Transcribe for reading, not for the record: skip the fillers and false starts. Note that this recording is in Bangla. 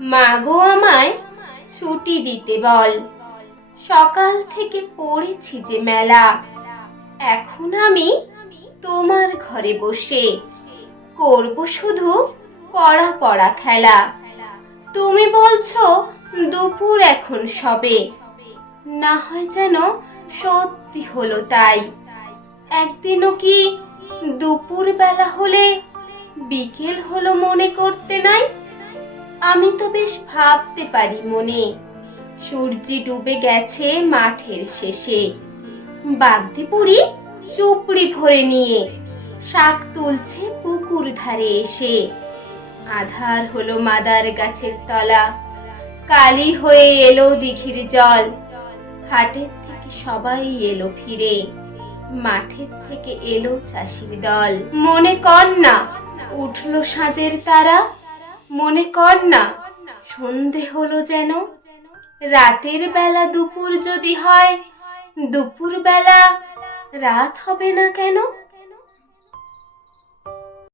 মাগো আমায় ছুটি দিতে বল, সকাল থেকে পড়েছি যে মেলা। এখন আমি তোমার ঘরে বসে করব শুধু পড়া পড়া খেলা। তুমি বলছো দুপুর এখন সবে, না হয় যেন সত্যি হলো তাই। একদিনও কি দুপুর বেলা হলে বিকেল হলো মনে করতে নাই? আমি তো বেশ ভাবতে পারি মনে, সূর্য ডুবে গেছে মাঠের শেষে। বাগদি বুড়ি চুপড়ি ভরে নিয়ে শাক তুলছে পুকুর ধারে এসে। আধার হলো মাদার গাছের তলা, কালি হয়ে এলো দিঘির জল। হাটের থেকে সবাই এলো ফিরে, মাঠের থেকে এলো চাষির দল। মনে কর না উঠলো সাঁঝের তারা, মনে কর না সন্ধে হলো যেন। রাতের বেলা দুপুর যদি হয়, দুপুর বেলা রাত হবে না কেন?